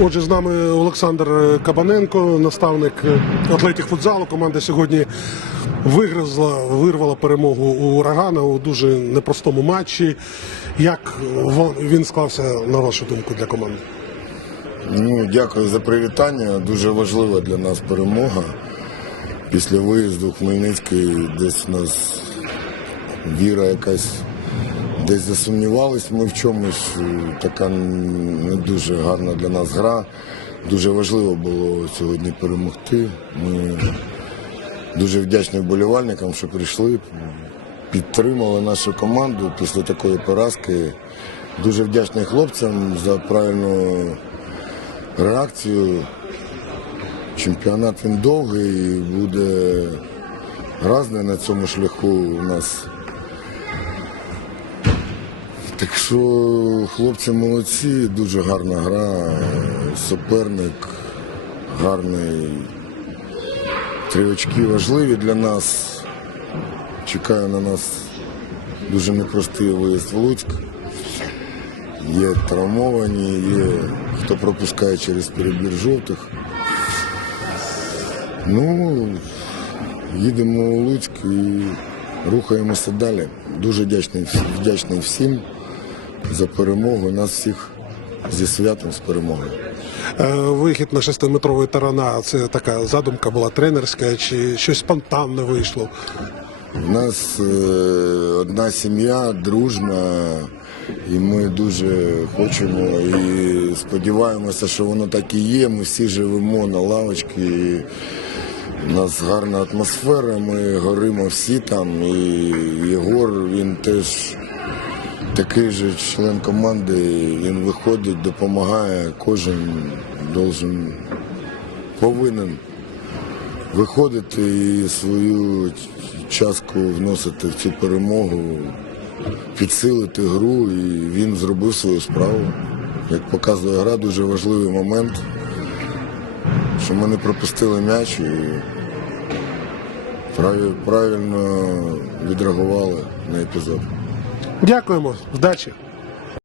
Отже, з нами Олександр Кабаненко, наставник атлетів футзалу. Команда сьогодні вигризла, вирвала перемогу у урагана у дуже непростому матчі. Як вон- він склався, на вашу думку, для команди? Ну, дякую за привітання. Дуже важлива для нас перемога. Після виїзду Хмельницький десь у нас віра якась десь засумнівались ми в чомусь. Така не дуже гарна для нас гра. Дуже важливо було сьогодні перемогти. Ми дуже вдячні вболівальникам, що прийшли, підтримали нашу команду після такої поразки. Дуже вдячний хлопцям за правильну реакцію. Чемпіонат він довгий і буде разний на цьому шляху у нас. Так що хлопці молодці, дуже гарна гра, суперник гарний. Три очки важливі для нас. Чекає на нас дуже непростий виїзд в Луцьк. Є травмовані, є хто пропускає через перебір жовтих. Ну, їдемо у Луцьк і рухаємося далі. Дуже вдячний, вдячний всім за перемогу. Нас всіх зі святом з перемогою. Е, Вихід на шестиметровий тарана це така задумка була тренерська, чи щось спонтанне вийшло? У нас е, одна сім'я дружна, і ми дуже хочемо і сподіваємося, що воно так і є. Ми всі живемо на лавочці. І у нас гарна атмосфера, ми горимо всі там. І Єгор він теж такий же член команди. Він виходить, допомагає. Кожен должен, повинен виходити і свою частку вносити в цю перемогу, підсилити гру, і він зробив свою справу. Як показує гра, дуже важливий момент, що ми не пропустили м'яч і правильно відреагували на епізод. Дякуємо, вдачі.